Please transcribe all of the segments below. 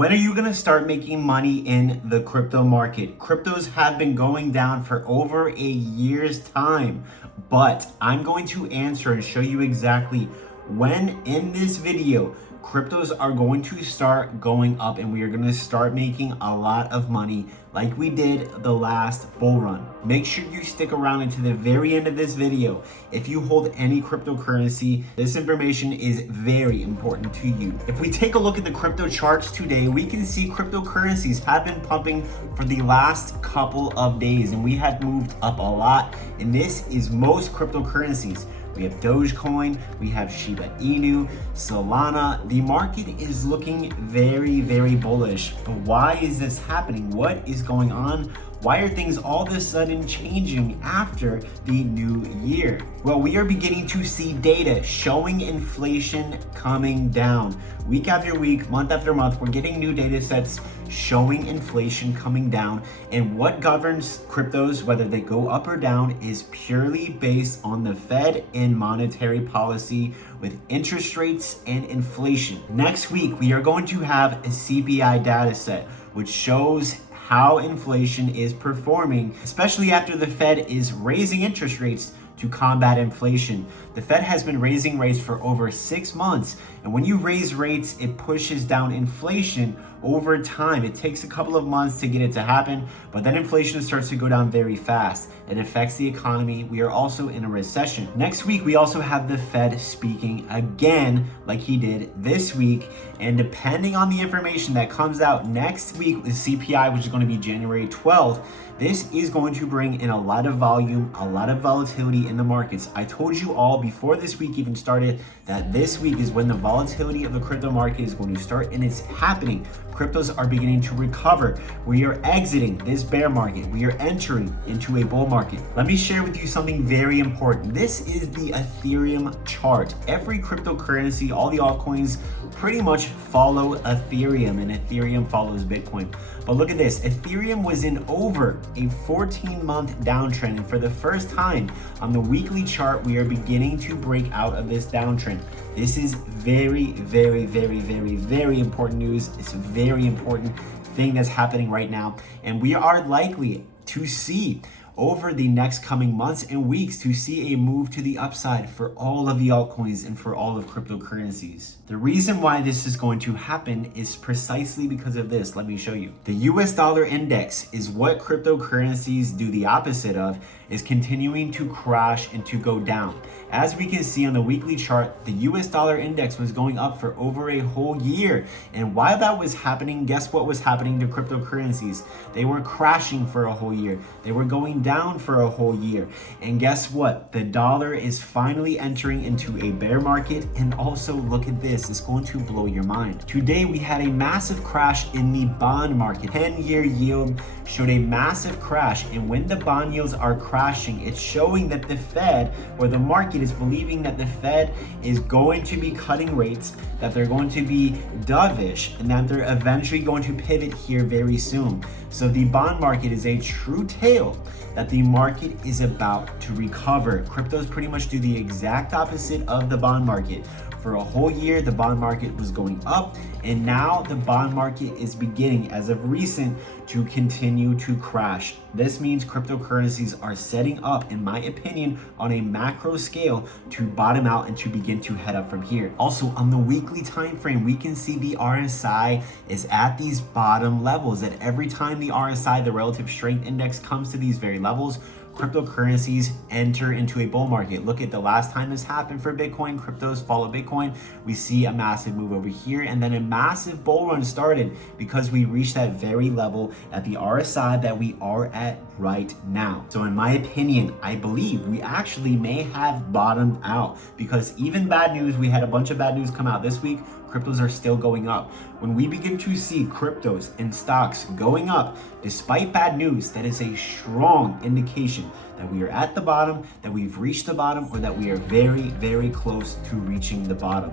When are you going to start making money in the crypto market? Cryptos have been going down for over a year's time, but I'm going to answer and show you exactly when in this video cryptos are going to start going up and we are going to start making a lot of money like we did the last bull run. Make sure you stick around until the very end of this video. If you hold any cryptocurrency, this information is very important to you. If we take a look at the crypto charts today, we can see cryptocurrencies have been pumping for the last couple of days and we had moved up a lot, and this is most cryptocurrencies. We have Dogecoin, we have Shiba Inu, Solana. The market is looking very, very bullish. But why is this happening? What is going on? Why are things all of a sudden changing after the new year? Well, we are beginning to see data showing inflation coming down. Week after week, month after month, we're getting new data sets showing inflation coming down. And what governs cryptos, whether they go up or down, is purely based on the Fed and monetary policy with interest rates and inflation. Next week, we are going to have a CPI data set, which shows how inflation is performing, especially after the Fed is raising interest rates to combat inflation. The Fed has been raising rates for over 6 months, and when you raise rates, it pushes down inflation over time. It takes a couple of months to get it to happen, but then inflation starts to go down very fast. It affects the economy. We are also in a recession. Next week, we also have the Fed speaking again, like he did this week, and depending on the information that comes out next week, the CPI, which is going to be January 12th, this is going to bring in a lot of volume, a lot of volatility in the markets. I told you all before this week even started that this week is when the volatility of the crypto market is going to start, and it's happening. Cryptos are beginning to recover. We are exiting this bear market. We are entering into a bull market. Let me share with you something very important. This is the Ethereum chart. Every cryptocurrency, all the altcoins pretty much follow Ethereum, and Ethereum follows Bitcoin. But look at this. Ethereum was in over a 14-month downtrend, and for the first time on the weekly chart, we are beginning to break out of this downtrend. This is very, very, very, very, very important news. It's a very important thing that's happening right now, and we are likely to see over the next coming months and weeks to see a move to the upside for all of the altcoins and for all of cryptocurrencies. The reason why this is going to happen is precisely because of this. Let me show you. The US dollar index is what cryptocurrencies do the opposite of, is continuing to crash and to go down. As we can see on the weekly chart, the US dollar index was going up for over a whole year. And while that was happening, guess what was happening to cryptocurrencies? They were crashing for a whole year. They were going down for a whole year. And guess what? The dollar is finally entering into a bear market. And also look at this, it's going to blow your mind. Today we had a massive crash in the bond market. 10-year yield showed a massive crash, and when the bond yields are crashing, it's showing that the Fed, or the market, is believing that the Fed is going to be cutting rates, that they're going to be dovish, and that they're eventually going to pivot here very soon. So the bond market is a true tale that the market is about to recover. Cryptos pretty much do the exact opposite of the bond market. For a whole year, the bond market was going up, and now the bond market is beginning, as of recent, to continue to crash. This means cryptocurrencies are setting up, in my opinion, on a macro scale to bottom out and to begin to head up from here. Also, on the weekly time frame, we can see the RSI is at these bottom levels. That every time the RSI, the relative strength index, comes to these very levels, cryptocurrencies enter into a bull market. Look at the last time this happened for Bitcoin. Cryptos follow Bitcoin. We see a massive move over here, and then a massive bull run started because we reached that very level at the RSI that we are at right now. So in my opinion, I believe we actually may have bottomed out, because even bad news, we had a bunch of bad news come out this week, cryptos are still going up. When we begin to see cryptos and stocks going up despite bad news, that is a strong indication that we are at the bottom, that we've reached the bottom, or that we are very, very close to reaching the bottom.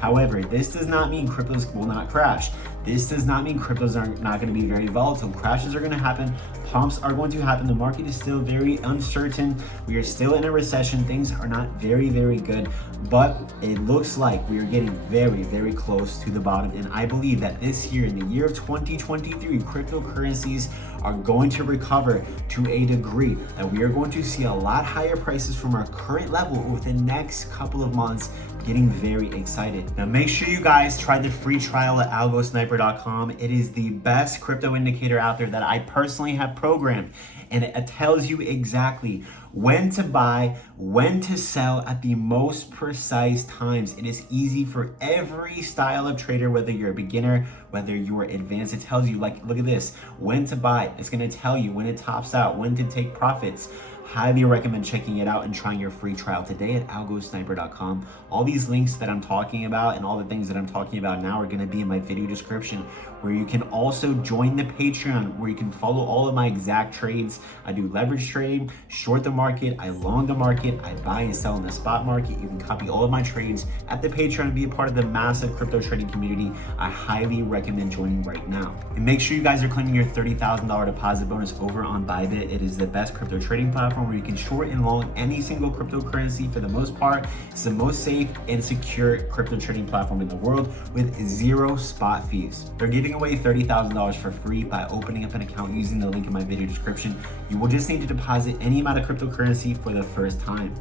However, this does not mean cryptos will not crash. This does not mean cryptos are not going to be very volatile. Crashes are going to happen. Pumps are going to happen. The market is still very uncertain. We are still in a recession. Things are not very, very good, but it looks like we are getting very, very close to the bottom. And I believe that this year, in the year of 2023, cryptocurrencies are going to recover to a degree that we are going to see a lot higher prices from our current level over the next couple of months. Getting very excited. Now make sure you guys try the free trial at algosniper.com. It is the best crypto indicator out there that I personally have programmed, and it tells you exactly when to buy, when to sell at the most precise times. It is easy for every style of trader, whether you're a beginner, whether you are advanced. It tells you, like, look at this, when to buy. It's going to tell you when it tops out, when to take profits. Highly recommend checking it out and trying your free trial today at algosniper.com. All these links that I'm talking about and all the things that I'm talking about now are going to be in my video description, where you can also join the Patreon, where you can follow all of my exact trades. I do leverage trade, short the market, I long the market, I buy and sell in the spot market. You can copy all of my trades at the Patreon and be a part of the massive crypto trading community. I highly recommend joining right now. And make sure you guys are claiming your $30,000 deposit bonus over on Bybit. It is the best crypto trading platform where you can short and long any single cryptocurrency for the most part. It's the most safe and secure crypto trading platform in the world with zero spot fees. They're giving away $30,000 for free by opening up an account using the link in my video description. You will just need to deposit any amount of cryptocurrency for the first time.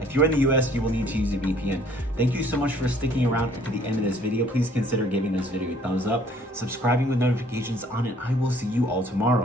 If you're in the US, you will need to use a VPN. Thank you so much for sticking around to the end of this video. Please consider giving this video a thumbs up, subscribing with notifications on, and I will see you all tomorrow.